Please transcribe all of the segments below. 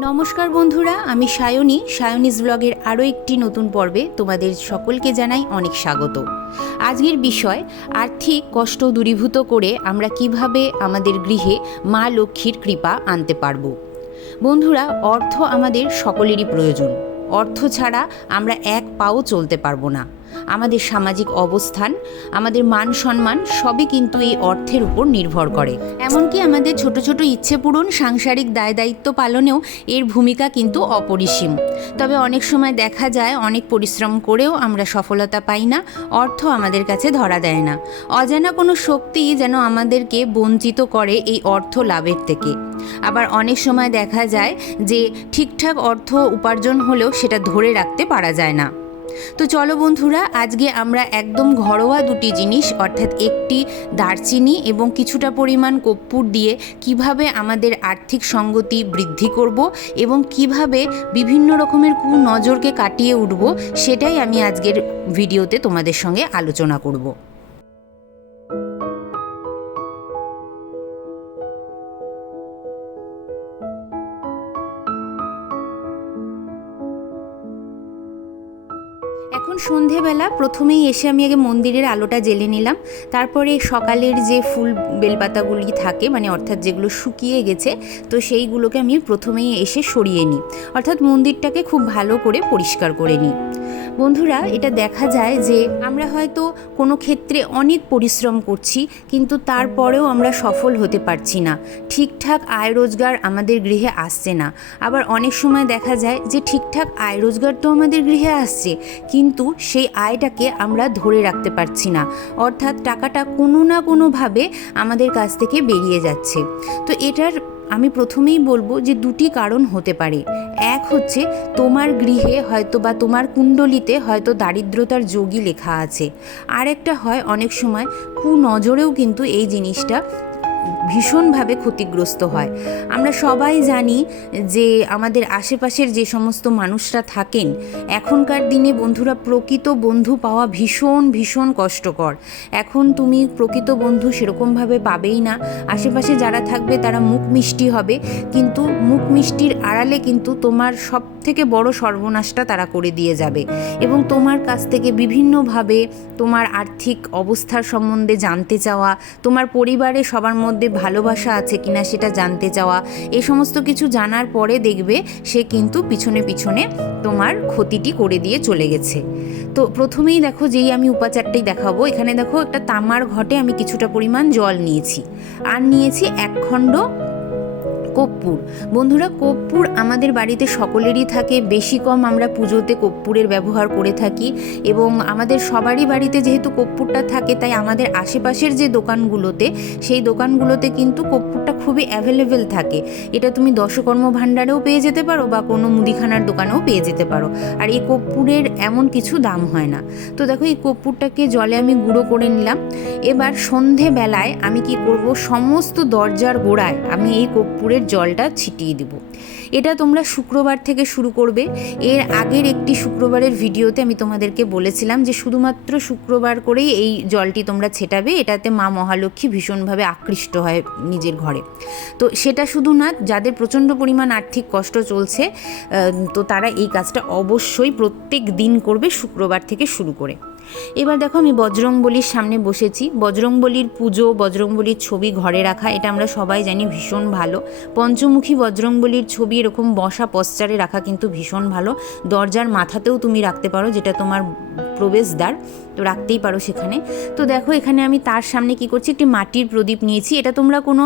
নমস্কার বন্ধুরা, আমি সায়নী। সায়নিস ব্লগের আরও একটি নতুন পর্বে তোমাদের সকলকে জানাই অনেক স্বাগত। আজকের বিষয়, আর্থিক কষ্ট দূরীভূত করে আমরা কীভাবে আমাদের গৃহে মা লক্ষ্মীর কৃপা আনতে পারব। বন্ধুরা, অর্থ আমাদের সকলেরই প্রয়োজন। অর্থ ছাড়া আমরা এক পাও চলতে পারব না। আমাদের সামাজিক অবস্থান, আমাদের মান সম্মান সবই কিন্তু এই অর্থের উপর নির্ভর করে। এমনকি আমাদের ছোট ছোট ইচ্ছে পূরণ, সাংসারিক দায় দায়িত্ব পালনেও এর ভূমিকা কিন্তু অপরিসীম। তবে অনেক সময় দেখা যায়, অনেক পরিশ্রম করেও আমরা সফলতা পাই না, অর্থ আমাদের কাছে ধরা দেয় না। অজানা কোনো শক্তি যেন আমাদেরকে বঞ্চিত করে এই অর্থ লাভের থেকে। আবার অনেক সময় দেখা যায় যে ঠিকঠাক অর্থ উপার্জন হলেও সেটা ধরে রাখতে পারা যায় না। তো চলো বন্ধুরা, আজকে আমরা একদম ঘরোয়া দুটি জিনিস, অর্থাৎ একটি দারচিনি এবং কিছুটা পরিমাণ কর্পূর দিয়ে কীভাবে আমাদের আর্থিক সঙ্গতি বৃদ্ধি করব এবং কীভাবে বিভিন্ন রকমের কুনজরকে কাটিয়ে উঠব, সেটাই আমি আজকের ভিডিওতে তোমাদের সঙ্গে আলোচনা করব। সন্ধেবেলা প্রথমেই এসে আমি আগে মন্দিরের আলোটা জেলে নিলাম। তারপরে সকালের যে ফুল বেলপাতাগুলি থাকে মানে অর্থাৎ যেগুলো শুকিয়ে গেছে, তো সেইগুলোকে আমি প্রথমেই এসে সরিয়ে নিই। অর্থাৎ মন্দিরটাকে খুব ভালো করে পরিষ্কার করে নিই। বন্ধুরা, এটা দেখা যায় যে আমরা হয়তো কোনো ক্ষেত্রে অনেক পরিশ্রম করছি, কিন্তু তারপরেও আমরা সফল হতে পারছি না। ঠিকঠাক আয় রোজগার আমাদের গৃহে আসছে না। আবার অনেক সময় দেখা যায় যে ঠিকঠাক আয় রোজগার তো আমাদের গৃহে আসছে, কিন্তু সেই আয়টাকে আমরা ধরে রাখতে পারছি না। অর্থাৎ টাকাটা কোনো না কোনোভাবে আমাদের কাছ থেকে বেরিয়ে যাচ্ছে। তো এটার আমি প্রথমেই বলব যে দুটি কারণ হতে পারে। এক হচ্ছে, তোমার গৃহে হয়তো বা তোমার কুণ্ডলিতে হয়তো দারিদ্রতার যোগী লেখা আছে। আর একটা হয়, অনেক সময় কুনজরেও কিন্তু এই জিনিসটা ভীষণভাবে ক্ষতিগ্রস্ত হয়। আমরা সবাই জানি যে আমাদের আশেপাশের যে সমস্ত মানুষরা থাকেন, এখনকার দিনে বন্ধুরা প্রকৃত বন্ধু পাওয়া ভীষণ ভীষণ কষ্টকর। এখন তুমি প্রকৃত বন্ধু সেরকমভাবে পাবেই না। আশেপাশে যারা থাকবে তারা মুখ মিষ্টি হবে, কিন্তু মুখ মিষ্টির আড়ালে কিন্তু তোমার সব থেকে বড় সর্বনাশটা তারা করে দিয়ে যাবে। এবং তোমার কাছ থেকে বিভিন্নভাবে তোমার আর্থিক অবস্থার সম্বন্ধে জানতে চাওয়া, তোমার পরিবারে সবার মধ্যে ভালোবাসা আছে কিনা সেটা জানতে চাওয়া, এ সমস্ত কিছু জানার পরে দেখবে সে কিন্তু পিছনে পিছনে তোমার ক্ষতিটি করে দিয়ে চলে গেছে। তো প্রথমেই দেখো যেই আমি উপাচারটাই দেখাবো, এখানে দেখো একটা তামার ঘটে আমি কিছুটা পরিমাণ জল নিয়েছি। আর নিয়েছি এক খণ্ড কর্পূর বন্ধুরা কর্পূর আমাদের বাড়িতে সকলেরই থাকে, বেশি কম আমরা পুজোতে কর্পূরের ব্যবহার করে থাকি এবং আমাদের সবারই বাড়িতে যেহেতু কর্পূরটা থাকে, তাই আমাদের আশেপাশের যে দোকানগুলোতে, সেই দোকানগুলোতে কিন্তু কর্পূরটা খুবই অ্যাভেলেবেল থাকে। এটা তুমি দশকর্ম ভাণ্ডারেও পেয়ে যেতে পারো বা কোনো মুদিখানার দোকানেও পেয়ে যেতে পারো। আর এই কর্পূরের এমন কিছু দাম হয় না। তো দেখো, এই কর্পূরটাকে জলে আমি গুঁড়ো করে নিলাম। এবার সন্ধেবেলায় আমি কি করব? সমস্ত দরজার গোড়ায় আমি এই কর্পূরের জলটা ছিটিয়ে দিব। এটা তোমরা শুক্রবার থেকে শুরু করবে। এর আগের একটি শুক্রবারের ভিডিওতে আমি তোমাদেরকে বলেছিলাম যে শুধুমাত্র শুক্রবার করেই এই জলটি তোমরা ছেটাবে। এটাতে মা মহালক্ষ্মী ভীষণভাবে আকৃষ্ট হয় নিজের ঘরে। তো সেটা শুধু না, যাদের প্রচণ্ড পরিমাণ আর্থিক কষ্ট চলছে তো তারা এই কাজটা অবশ্যই প্রত্যেক দিন করবে শুক্রবার থেকে শুরু করে। এবার দেখো আমি বজরংবলির সামনে বসেছি। বজরংবলির পুজো, বজরংবলির ছবি ঘরে রাখা, এটা আমরা সবাই জানি ভীষণ ভালো। পঞ্চমুখী বজরংবলির ছবি এরকম বসা পশ্চারে রাখা কিন্তু ভীষণ ভালো। দরজার মাথাতেও তুমি রাখতে পারো, যেটা তোমার প্রবেশদ্বার, তো রাখতেই পারো সেখানে। তো দেখো এখানে আমি তার সামনে কি করছি, একটি মাটির প্রদীপ নিয়েছি। এটা তোমরা কোনো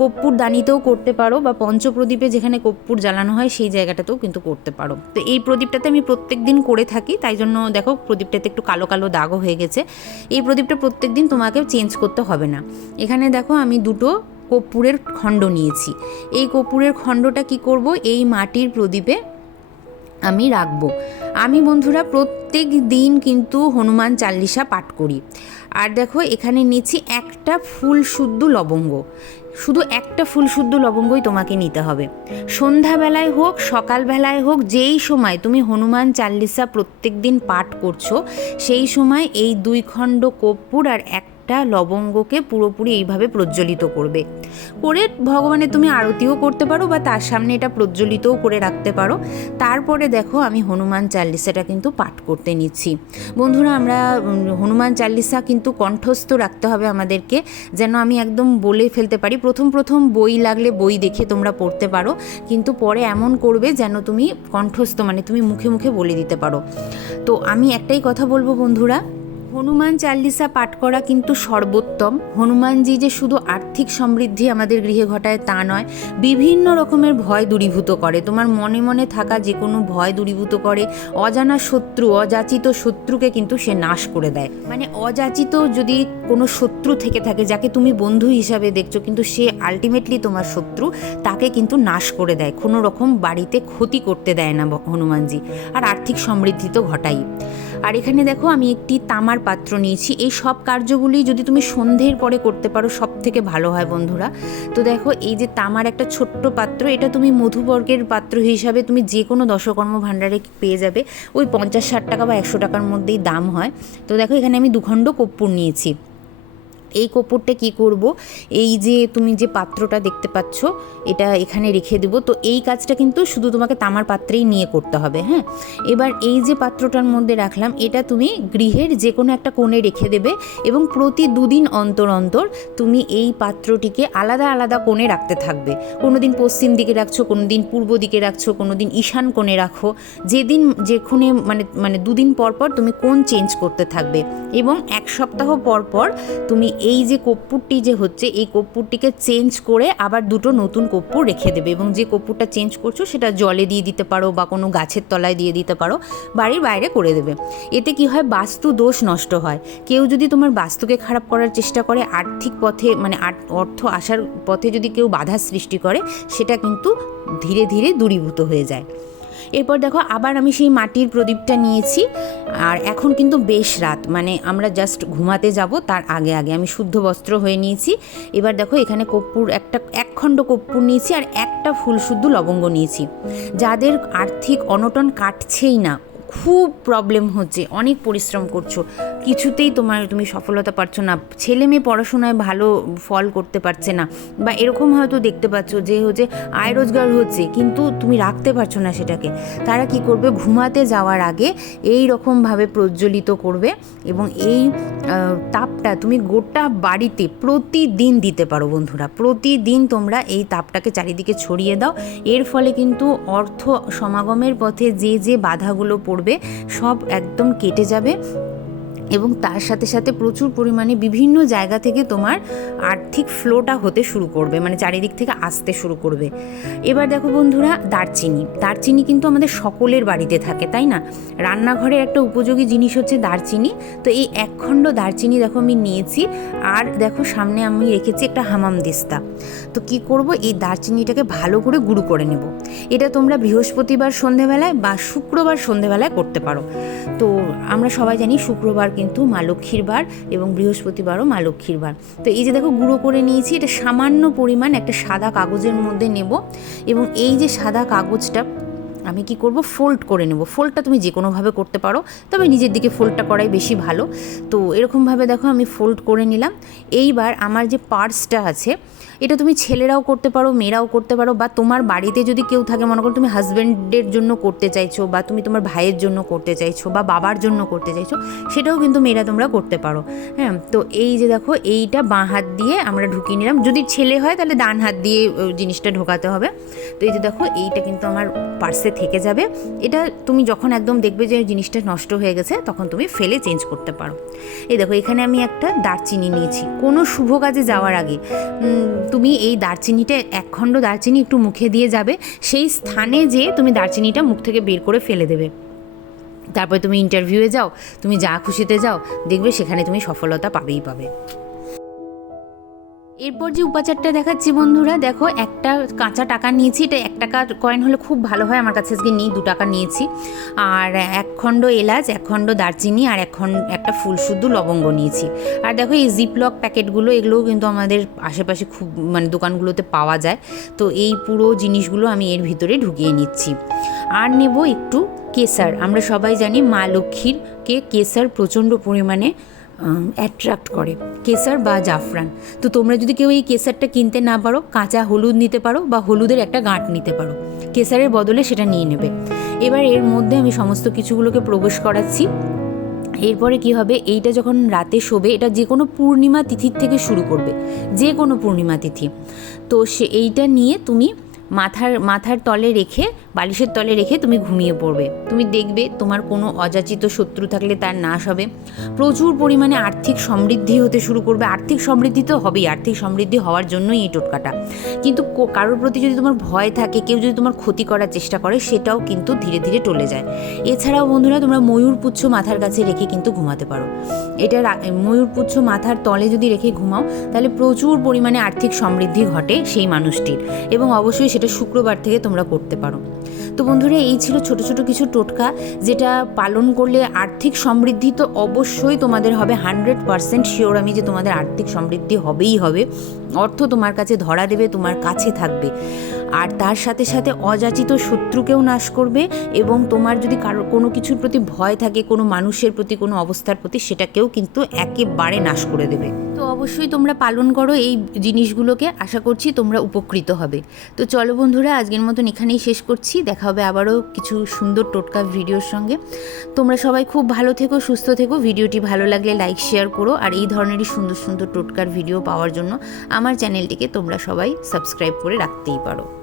কর্পূর দানিতেও করতে পারো বা পঞ্চপ্রদীপে যেখানে কর্পূর জ্বালানো হয় সেই জায়গাটাতেও কিন্তু করতে পারো। তো এই প্রদীপটাতে আমি প্রত্যেক দিন করে থাকি, তাই জন্য দেখো প্রদীপটাতে একটু কালো কালো কালো দাগও হয়ে গেছে। এই প্রদীপটা প্রত্যেক দিন তোমাকে চেঞ্জ করতে হবে না। এখানে দেখো আমি দুটো কর্পূরের খণ্ড নিয়েছি। এই কর্পূরের খণ্ডটা কি করব? এই মাটির প্রদীপে আমি রাখব। আমি বন্ধুরা প্রত্যেক দিন কিন্তু হনুমান চাল্লিশা পাঠ করি। আর দেখো, এখানে নিচ্ছি একটা ফুল শুদ্ধ লবঙ্গ। শুধু একটা ফুল শুদ্ধ লবঙ্গই তোমাকে নিতে হবে। সন্ধ্যাবেলায় হোক, সকালবেলায় হোক, যেই সময় তুমি হনুমান চাল্লিশা প্রত্যেক দিন পাঠ করছ, সেই সময় এই দুই খণ্ড কর্পূর আর একটা একটা লবঙ্গকে পুরোপুরি এইভাবে প্রজ্বলিত করবে। করে ভগবানের তুমি আরতিও করতে পারো বা তার সামনে এটা প্রজ্বলিতও করে রাখতে পারো। তারপরে দেখো আমি হনুমান চাল্লিশাটা কিন্তু পাঠ করতে নিচ্ছি। বন্ধুরা, আমরা হনুমান চাল্লিশা কিন্তু কণ্ঠস্থ রাখতে হবে আমাদেরকে, যেন আমি একদম বলে ফেলতে পারি। প্রথম প্রথম বই লাগলে বই দেখে তোমরা পড়তে পারো, কিন্তু পরে এমন করবে যেন তুমি কণ্ঠস্থ মানে তুমি মুখে মুখে বলে দিতে পারো। তো আমি একটাই কথা বলব বন্ধুরা হনুমান চাল্লিশা পাঠ করা কিন্তু সর্বোত্তম। হনুমানজি যে শুধু আর্থিক সমৃদ্ধি আমাদের গৃহে ঘটায় তা নয়, বিভিন্ন রকমের ভয় দূরীভূত করে। তোমার মনে মনে থাকা যে কোনো ভয় দূরীভূত করে, অজানা শত্রু, অযাচিত শত্রুকে কিন্তু সে নাশ করে দেয়। মানে অযাচিত যদি কোনো শত্রু থেকে থাকে, যাকে তুমি বন্ধু হিসাবে দেখছ, কিন্তু সে আলটিমেটলি তোমার শত্রু, তাকে কিন্তু নাশ করে দেয়। কোনো রকম বাড়িতে ক্ষতি করতে দেয় না হনুমানজি। আর আর্থিক সমৃদ্ধি তো ঘটাই। আর এখানে দেখো আমি একটি তামার পাত্র নিয়েছি। এই সব কার্যগুলি যদি তুমি সন্ধ্যের পরে করতে পারো সব থেকে ভালো হয় বন্ধুরা। তো দেখো, এই যে তামার একটা ছোট্ট পাত্র, এটা তুমি মধুবর্গের পাত্র হিসাবে তুমি যে কোনো দশকর্ম ভাণ্ডারে পেয়ে যাবে। ওই পঞ্চাশ ষাট টাকা বা একশো টাকার মধ্যেই দাম হয়। তো দেখো, এখানে আমি দুখণ্ড কর্পূর নিয়েছি। এই কপুরটা কি করব? এই যে তুমি যে পাত্রটা দেখতে পাচ্ছ, এটা এখানে রেখে দেবো। তো এই কাজটা কিন্তু শুধু তোমাকে তামার পাত্রেই নিয়ে করতে হবে হ্যাঁ? এবার এই যে পাত্রটার মধ্যে রাখলাম, এটা তুমি গৃহের যে কোনো একটা কোণে রেখে দেবে এবং প্রতি দুদিন অন্তর অন্তর তুমি এই পাত্রটিকে আলাদা আলাদা কোণে রাখতে থাকবে। কোনো দিন পশ্চিম দিকে রাখছো কোনো দিন পূর্ব দিকে রাখছো কোনো দিন ঈশান কোণে রাখো। যেদিন যেখানে মানে মানে দুদিন পর পর তুমি কোণ চেঞ্জ করতে থাকবে এবং এক সপ্তাহ পর পর তুমি এই যে কর্পূরটি যে হচ্ছে, এই কর্পূরটিকে চেঞ্জ করে আবার দুটো নতুন কর্পূর রেখে দেবে এবং যে কর্পূরটা চেঞ্জ করছ সেটা জলে দিয়ে দিতে পারো বা কোনো গাছের তলায় দিয়ে দিতে পারো, বাড়ির বাইরে করে দেবে। এতে কি হয়? বাস্তু দোষ নষ্ট হয়। কেউ যদি তোমার বাস্তুকে খারাপ করার চেষ্টা করে, আর্থিক পথে মানে অর্থ আসার পথে যদি কেউ বাধা সৃষ্টি করে, সেটা কিন্তু ধীরে ধীরে দূরীভূত হয়ে যায়। এরপর দেখো, আবার আমি সেই মাটির প্রদীপটা নিয়েছি। আর এখন কিন্তু বেশ রাত মানে আমরা জাস্ট ঘুমাতে যাব, তার আগে আগে। আমি শুদ্ধ বস্ত্র হয়ে নিয়েছি। এবার দেখো, এখানে কর্পূর, একটা একখণ্ড কর্পূর নিয়েছি আর একটা ফুল শুদ্ধ লবঙ্গ নিয়েছি। যাদের আর্থিক অনটন কাটছেই না। খুব প্রবলেম হচ্ছে, অনেক পরিশ্রম করছ। কিছুতেই তোমার তুমি সফলতা পাচ্ছ না। ছেলে মেয়ে পড়াশোনায় ভালো ফল করতে পারছে না। বা এরকম হয়তো দেখতে পাচ্ছ যে হচ্ছে আয় রোজগার হচ্ছে, কিন্তু তুমি রাখতে পারছ না সেটাকে। তারা কি করবে? ঘুমাতে যাওয়ার আগে এই রকমভাবে প্রজ্বলিত করবে এবং এই তাপটা তুমি গোটা বাড়িতে প্রতিদিন দিতে পারো বন্ধুরা। প্রতিদিন তোমরা এই তাপটাকে চারিদিকে ছড়িয়ে দাও। এর ফলে কিন্তু অর্থ সমাগমের পথে যে যে বাধাগুলো পড়বে সব একদম কেটে যাবে। এবং তার সাথে সাথে প্রচুর পরিমাণে বিভিন্ন জায়গা থেকে তোমার আর্থিক ফ্লোটা হতে শুরু করবে মানে চারিদিক থেকে আসতে শুরু করবে। এবার দেখো বন্ধুরা, দারচিনি। দারচিনি কিন্তু আমাদের সকলের বাড়িতে থাকে, তাই না? রান্নাঘরের একটা উপযোগী জিনিস হচ্ছে দারচিনি। তো এই একখণ্ড দারচিনি দেখো আমি নিয়েছি, আর দেখো সামনে আমি রেখেছি একটা হামাম দিস্তা। তো কি করব? এই দারচিনিটাকে ভালো করে গুঁড়ো করে নেব। এটা তোমরা বৃহস্পতিবার সন্ধেবেলায় বা শুক্রবার সন্ধেবেলায় করতে পারো। তো আমরা সবাই জানি শুক্রবার কিন্তু মা লক্ষ্মীর বার এবং বৃহস্পতিবারও মা লক্ষ্মীর বার। তো এই যে দেখো গুঁড়ো করে নিয়েছি, এটা সামান্য পরিমাণ একটা সাদা কাগজের মধ্যে নেব এবং এই যে সাদা কাগজটা আমি কি করব? ফোল্ড করে নেব। ফোল্ডটা তুমি যে কোনোভাবে করতে পারো, তবে নিজের দিকে ফোল্ডটা করাই বেশি ভালো। তো এরকমভাবে দেখো আমি ফোল্ড করে নিলাম। এইবার আমার যে পার্সটা আছে, এটা তুমি ছেলেরাও করতে পারো, মেয়েরাও করতে পারো, বা তোমার বাড়িতে যদি কেউ থাকে, মনে করো তুমি হাজব্যান্ডের জন্য করতে চাইছো, বা তুমি তোমার ভাইয়ের জন্য করতে চাইছো, বা বাবার জন্য করতে চাইছো, সেটাও কিন্তু মেয়েরা তোমরা করতে পারো। হ্যাঁ তো এই যে দেখো, এইটা বাঁ হাত দিয়ে আমরা ঢুকিয়ে নিলাম। যদি ছেলে হয়, তাহলে ডান হাত দিয়ে জিনিসটা ঢোকাতে হবে। তো এই যে দেখো, এইটা কিন্তু আমার পার্সে থেকে যাবে, এটা তুমি যখন একদম দেখবে যে জিনিসটা নষ্ট হয়ে গেছে, তখন তুমি ফেলে চেঞ্জ করতে পারো। এই দেখো, এখানে আমি একটা দারচিনি নিয়েছি। কোনো শুভ কাজে যাওয়ার আগে তুমি এই দারচিনিটা, একখণ্ড দারচিনি একটু মুখে দিয়ে যাবে, সেই স্থানে যেয়ে তুমি দারচিনিটা মুখ থেকে বের করে ফেলে দেবে। তারপরে তুমি ইন্টারভিউয়ে যাও, তুমি যা খুশিতে যাও, দেখবে সেখানে তুমি সফলতা পাবেই পাবে। এরপর যে উপাচারটা দেখাচ্ছি বন্ধুরা, দেখো একটা কাঁচা টাকা নিয়েছি, এটা এক টাকা কয়েন হলে খুব ভালো হয়, আমার কাছে আজকে নেই, দু টাকা নিয়েছি। আর এক খণ্ড এলাচ, এক খণ্ড দারচিনি আর এক একটা ফুল শুদ্ধ লবঙ্গ নিয়েছি। আর দেখো এই জিপলক প্যাকেটগুলো, এগুলোও কিন্তু আমাদের আশেপাশে খুব মানে দোকানগুলোতে পাওয়া যায়। তো এই পুরো জিনিসগুলো আমি এর ভিতরে ঢুকিয়ে নিচ্ছি। আর নেব একটু কেসার। আমরা সবাই জানি মা লক্ষ্মীর কে কেসার প্রচণ্ড পরিমাণে অ্যাট্রাক্ট করে। কেসার বা জাফরান। তো তোমরা যদি কেউ এই কেসারটা কিনতে না পারো, কাঁচা হলুদ নিতে পারো বা হলুদের একটা গাঁট নিতে পারো, কেসারের বদলে সেটা নিয়ে নেবে। এবার এর মধ্যে আমি সমস্ত কিছুগুলোকে প্রবেশ করাচ্ছি। এরপরে কি হবে? এইটা যখন রাতে শোবে, এটা যে কোনো পূর্ণিমা তিথির থেকে শুরু করবে। যে কোনো পূর্ণিমা তিথি। তো সে এইটা নিয়ে তুমি মাথার মাথার তলে রেখে, বালিশের তলে রেখে তুমি ঘুমিয়ে পড়বে। তুমি দেখবে তোমার কোনো অযাচিত শত্রু থাকলে তার নাশ হবে। প্রচুর পরিমাণে আর্থিক সমৃদ্ধি হতে শুরু করবে। আর্থিক সমৃদ্ধি তো হবেই। আর্থিক সমৃদ্ধি হওয়ার জন্যই এই টোটকাটা। কিন্তু কারোর প্রতি যদি তোমার ভয় থাকে, কেউ যদি তোমার ক্ষতি করার চেষ্টা করে, সেটাও কিন্তু ধীরে ধীরে টলে যায়। এছাড়াও বন্ধুরা, তোমরা ময়ূর পুচ্ছ মাথার কাছে রেখে কিন্তু ঘুমাতে পারো। এটা রা- ময়ূর পুচ্ছ মাথার তলে যদি রেখে ঘুমাও, তাহলে প্রচুর পরিমাণে আর্থিক সমৃদ্ধি ঘটে সেই মানুষটির। এবং অবশ্যই সেটা শুক্রবার থেকে তোমরা করতে পারো। তো বন্ধুরা, এই ছিল ছোট ছোট কিছু টোটকা, যেটা পালন করলে আর্থিক সমৃদ্ধি তো অবশ্যই তোমাদের হবে হান্ড্রেড পারসেন্ট শিওর আমি যে তোমাদের আর্থিক সমৃদ্ধি হবেই হবে। অর্থ তোমার কাছে ধরা দেবে, তোমার কাছে থাকবে। আর তার সাথে সাথে অযাচিত শত্রুকেও নাশ করবে এবং তোমার যদি কারও কোনো কিছুর প্রতি ভয় থাকে, কোনো মানুষের প্রতি, কোনো অবস্থার প্রতি, সেটাকেও কিন্তু একেবারে নাশ করে দেবে। তো অবশ্যই তোমরা পালন করো এই জিনিসগুলোকে। আশা করছি তোমরা উপকৃত হবে। তো চলো বন্ধুরা, আজকের মতন এখানেই শেষ করছি। দেখা হবে আবারও কিছু সুন্দর টোটকা ভিডিওর সঙ্গে। তোমরা সবাই খুব ভালো থেকো, সুস্থ থেকো। ভিডিওটি ভালো লাগলে লাইক, শেয়ার করো। আর এই ধরনেরই সুন্দর সুন্দর টোটকার ভিডিও পাওয়ার জন্য আমার চ্যানেলটিকে তোমরা সবাই সাবস্ক্রাইব করে রাখতেই পারো।